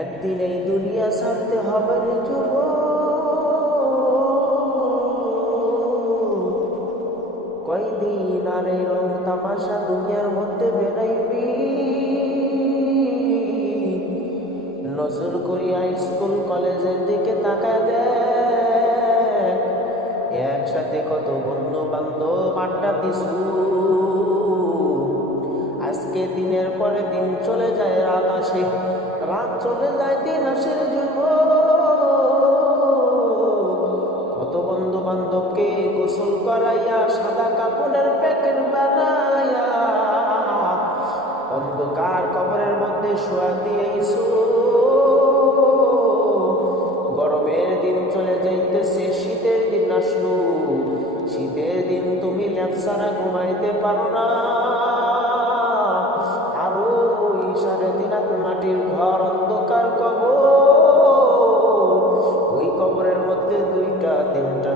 একদিন এই দুনিয়া ছাড়তে হবে রে যুবক, কয়দিন আর এই রং তামাশা দুনিয়ার মধ্যে বেড়াইবি। নজর করিয়া স্কুল কলেজের দিকে তাকায় দেখ, একসাথে কত বন্ধু বান্ধব আড্ডা দিছু। আজকে দিনের পরে দিন চলে যায়, রাত আসে, রাত চলে যায়, দিন আসে যুবক। কত বন্ধু বান্ধবকে গোসল করাইয়া সাদা কাপড়ের প্যাকেট বানাইয়া অন্ধকার কবরের মধ্যে শোয়া দিয়েছো। গরমের দিন চলে যাইতেছে, শীতের দিন আসলো। শীতের দিন তুমি ল্যাপ ছাড়া ঘুমাইতে পারো না। আরো 3.5 হাত মাটির ঘর, অন্ধকার কবর। ওই কবরের মধ্যে 2টা 3টা